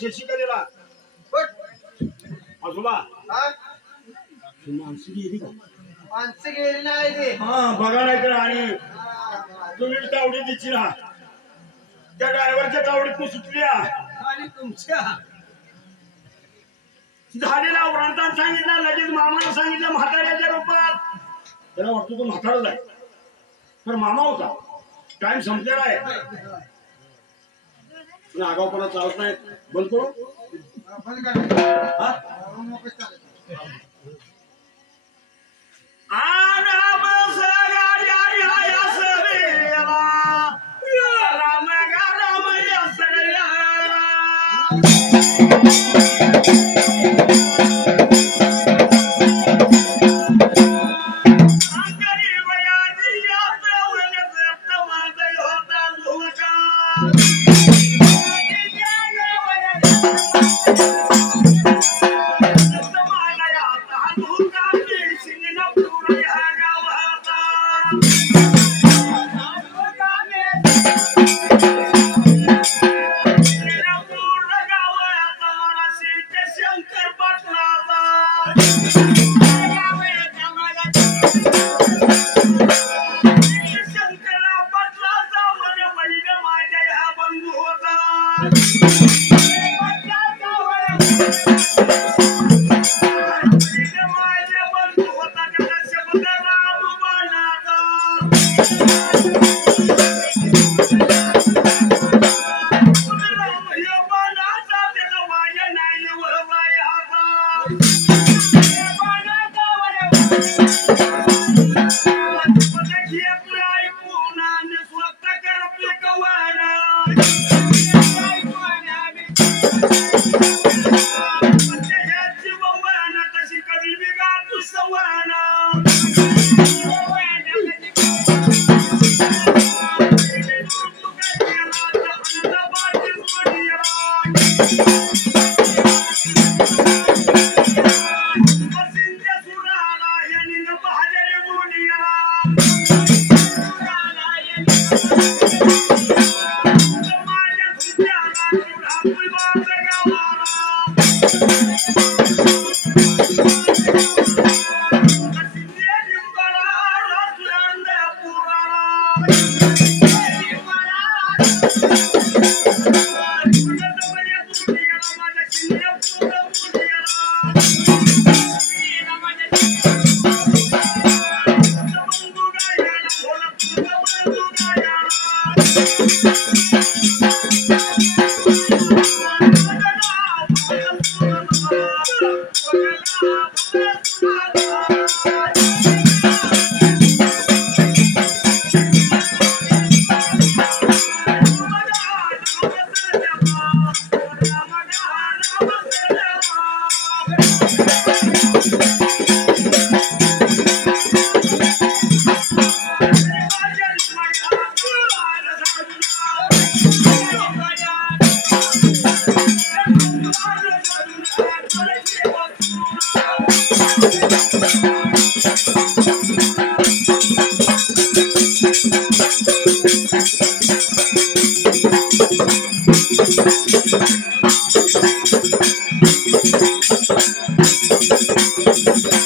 शशिकलेला आजोबा माणसं गेली का? माणसं गेली नाही रे. हा बघा नाही तर आणि तुम्ही तावडी दिची ना त्या ड्रायव्हरच्या तावडीत सुटल्या आणि तुमच्या झालेला व्रांतात सांगितलं लगेच मामाला सांगितलं म्हाताऱ्याच्या रूपात त्याला वाटतो तो म्हाताराच आहे तर मामा होता टाइम संपलेला आहे आगाऊपणा चालत नाही बंद करू Thank you.